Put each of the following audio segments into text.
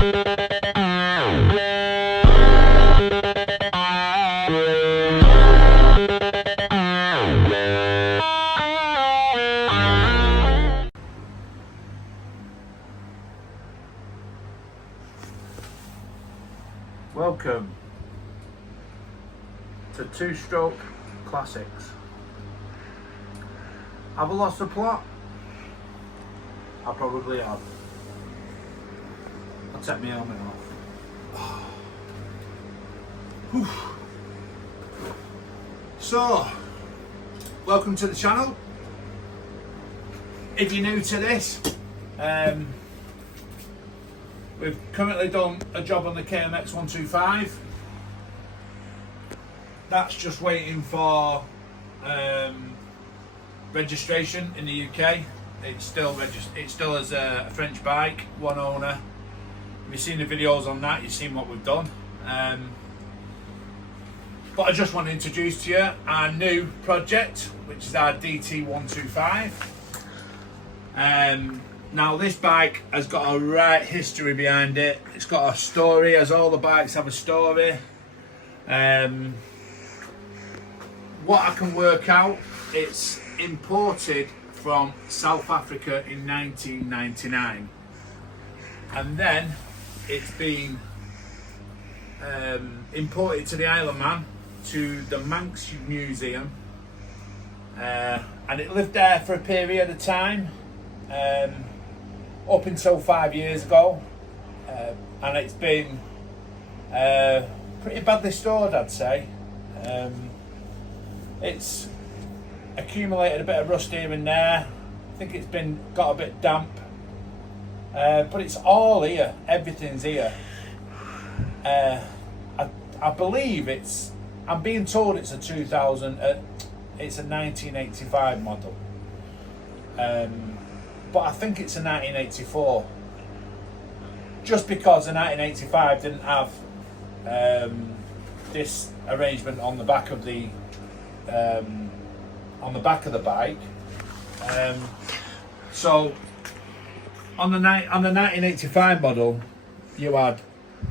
Welcome to Two Stroke Classics. Have I lost the plot? I probably have. I'll take my helmet off. So, welcome to the channel. If you're new to this, we've currently done a job on the KMX125. That's just waiting for registration in the UK. It's still as a French bike, one owner. If you've seen the videos on that, you've seen what we've done. But I just want to introduce to you our new project, which is our DT125. Now this bike has got a right history behind it. It's got a story, as all the bikes have a story. What I can work out, it's imported from South Africa in 1999, and then it's been imported to the Isle of Man, to the Manx Museum, and it lived there for a period of time, up until 5 years ago, and it's been pretty badly stored, I'd say. It's accumulated a bit of rust here and there. I think it's got a bit damp, but it's all here. Everything's here. I believe I'm being told it's a 1985 model, but I think it's a 1984. Just because the 1985 didn't have this arrangement on the back of the bike. So on the 1985 model, you had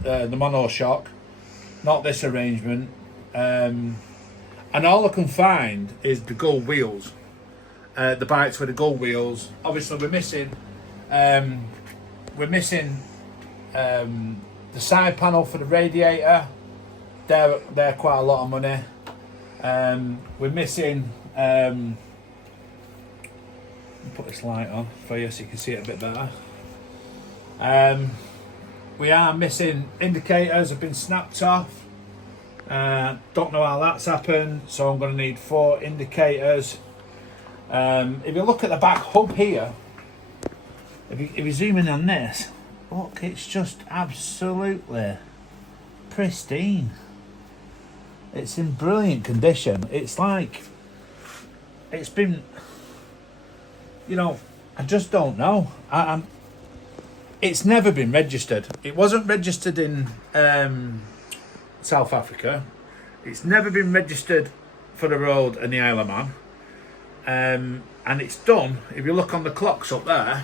the monoshock, not this arrangement, and all I can find is the gold wheels. The bikes with the gold wheels. Obviously, we're missing the side panel for the radiator. They're quite a lot of money. We're missing. Put this light on for you so you can see it a bit better. We are missing indicators, have been snapped off. Don't know how that's happened, so I'm going to need 4 indicators. If you look at the back hub here, if you zoom in on this, look, it's just absolutely pristine. It's in brilliant condition. It's like it's been, I just don't know. It's never been registered. It wasn't registered in South Africa. It's never been registered for the road in the Isle of Man. And it's done, if you look on the clocks up there,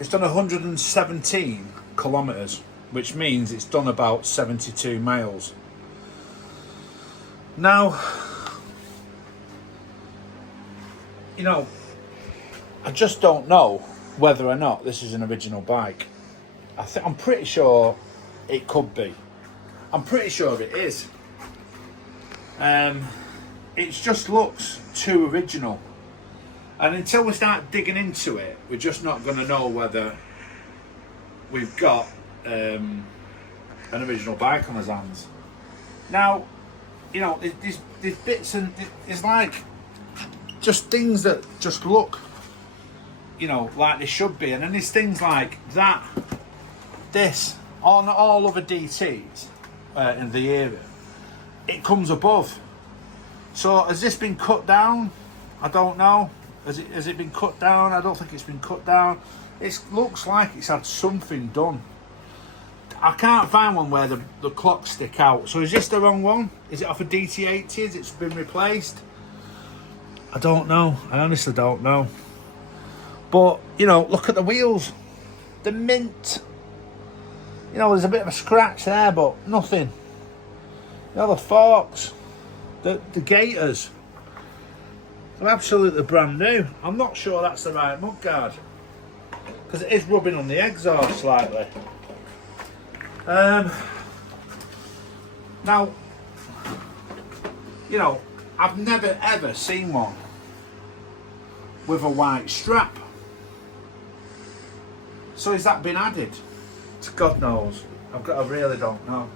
it's done 117 kilometres, which means it's done about 72 miles. Now, I just don't know whether or not this is an original bike. I'm pretty sure it could be. I'm pretty sure it is. It just looks too original. And until we start digging into it, we're just not going to know whether we've got an original bike on his hands. Now, there's bits and it's like just things that just look, like they should be. And then there's things like that, this, on all other DTs in the area, it comes above. So has this been cut down? I don't know. Has it been cut down? I don't think it's been cut down. It looks like it's had something done. I can't find one where the clocks stick out. So is this the wrong one? Is it off a DT80? Has it been replaced? I don't know. I honestly don't know. But, look at the wheels. the mint. You know, there's a bit of a scratch there, but nothing. You know, the forks, the gaiters, they're absolutely brand new. I'm not sure that's the right mudguard, because it is rubbing on the exhaust slightly. Now, you know, I've never ever seen one with a white strap. So has that been added? God knows. I really don't know.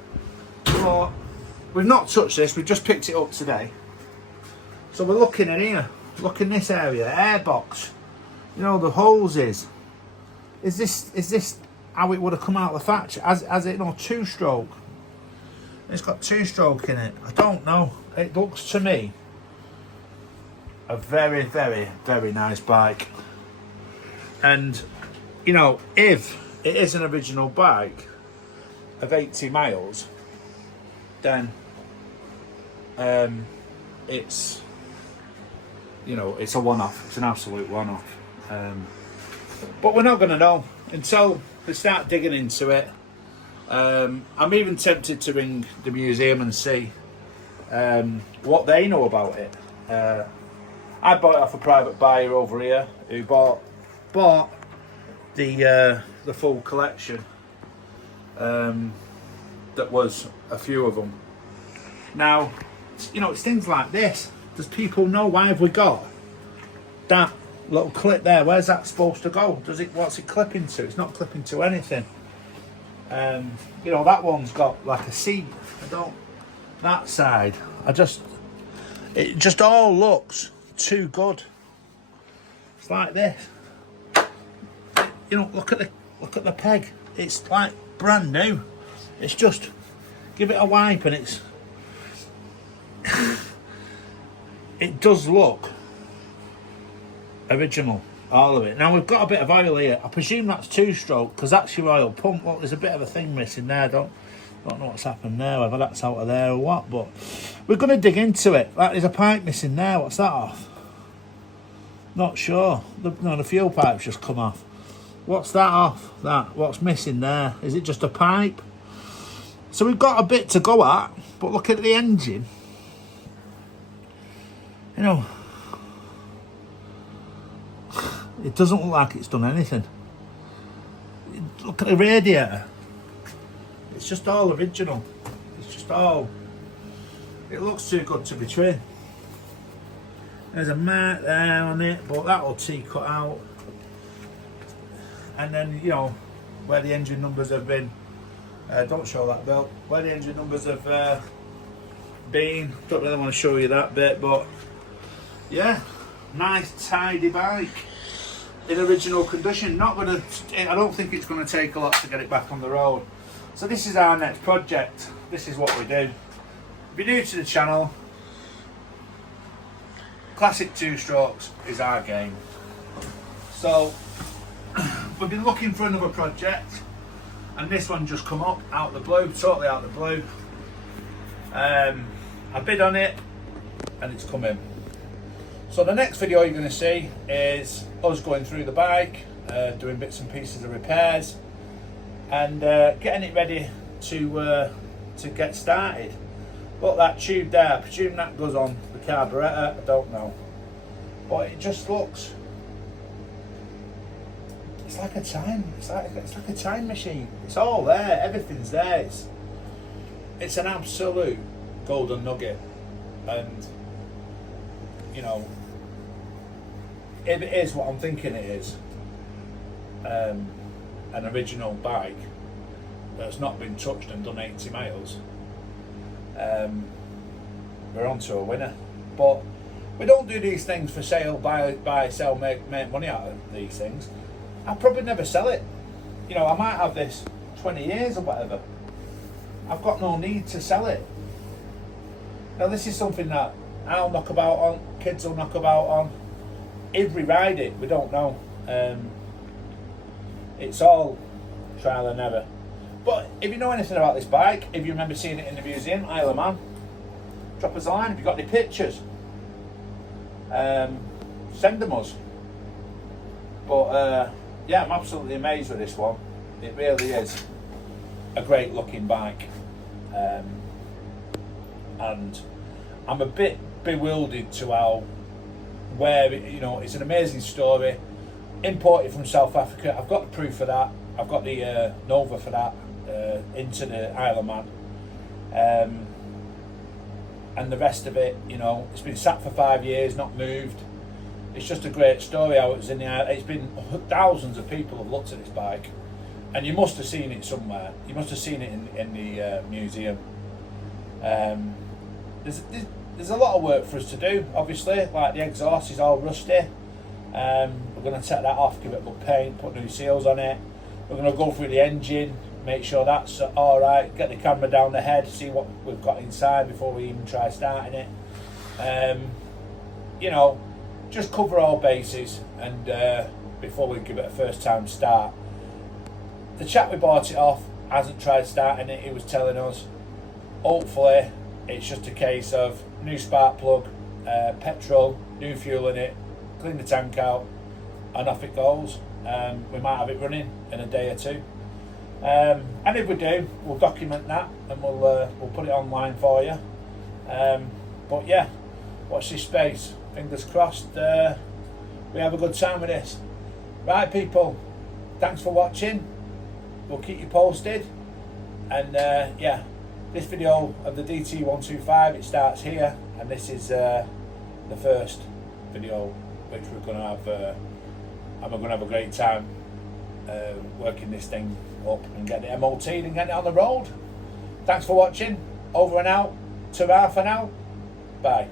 But we've not touched this, we've just picked it up today. So we're looking in here, look in this area, airbox. You know, the hoses. Is this how it would have come out of the factory? Has it, you know, 2-stroke? It's got 2-stroke in it. I don't know. It looks to me a very, very, very nice bike. And, you know, if it is an original bike of 80 miles, then it's, you know, it's a one-off. It's an absolute one-off. But we're not going to know until we start digging into it. I'm even tempted to ring the museum and see what they know about it. I bought it off a private buyer over here who bought the full collection. That was a few of them. Now, you know, it's things like this. Does people know, why have we got that little clip there? Where's that supposed to go? What's it clipping to? It's not clipping to anything. You know, that one's got like a seat. That side, it just all looks too good. It's like this. You know, look at the peg. It's like brand new. It's just, give it a wipe and it's it does look original, all of it. Now we've got a bit of oil here. I presume that's 2-stroke, because that's your oil pump. Look, there's a bit of a thing missing there. Don't know what's happened there, whether that's out of there or what, but we're going to dig into it. Like, there's a pipe missing there. What's that off? Not sure. The fuel pipe's just come off. What's that off? What's missing there? Is it just a pipe? So we've got a bit to go at, but look at the engine. You know, it doesn't look like it's done anything. Look at the radiator. It's just all original. It's just all, it looks too good to be true. There's a mark there on it, but that'll cut out. And then, you know, where the engine numbers have been, don't show that belt, where the engine numbers have been, don't really want to show you that bit, but yeah, nice tidy bike in original condition. I don't think it's going to take a lot to get it back on the road. So this is our next project. This is what we do. If you're new to the channel, classic 2-strokes is our game. So we've been looking for another project, and this one just come up out of the blue, totally out of the blue. I bid on it and it's come in. So the next video you're going to see is us going through the bike, doing bits and pieces of repairs, and getting it ready to get started. Look, that tube there, I presume that goes on the carburetor, I don't know, but it just looks, it's like a time machine. It's all there, everything's there. It's an absolute golden nugget. And you know, if it is what I'm thinking it is, an original bike that's not been touched and done 80 miles, we're on to a winner. But we don't do these things for sale, buy, sell, make money out of these things. I'll probably never sell it. You know, I might have this 20 years or whatever. I've got no need to sell it. Now this is something that I'll knock about on, kids will knock about on. If we ride it, we don't know. It's all trial and error. But if you know anything about this bike, if you remember seeing it in the museum, Isle of Man, drop us a line. If you've got any pictures, send them us. But yeah, I'm absolutely amazed with this one. It really is a great looking bike, and I'm a bit bewildered to how, where it, you know, it's an amazing story. Imported from South Africa. I've got the proof for that. I've got the Nova for that, into the Isle of Man, and the rest of it, you know, it's been sat for 5 years, not moved. It's just a great story how it was in the Isle. It's been thousands of people have looked at this bike, and you must have seen it somewhere. You must have seen it in the museum. There's a lot of work for us to do, obviously. Like the exhaust is all rusty. We're going to take that off, give it a good paint, put new seals on it. We're going to go through the engine, make sure that's all right, get the camera down the head, see what we've got inside before we even try starting it. You know, just cover all bases, and before we give it a first time start. The chap we bought it off hasn't tried starting it. He was telling us, hopefully it's just a case of new spark plug, petrol, new fuel in it, clean the tank out, and off it goes. We might have it running in a day or two, and if we do, we'll document that and we'll put it online for you. But yeah, watch this space. Fingers crossed we have a good time with this. Right, people, thanks for watching. We'll keep you posted, and yeah, this video of the DT125, it starts here, and this is the first video which we're going to have, and we're going to have a great time working this thing up and getting it MOT'd and getting it on the road. Thanks for watching. Over and out. Ta-ra for now. Bye.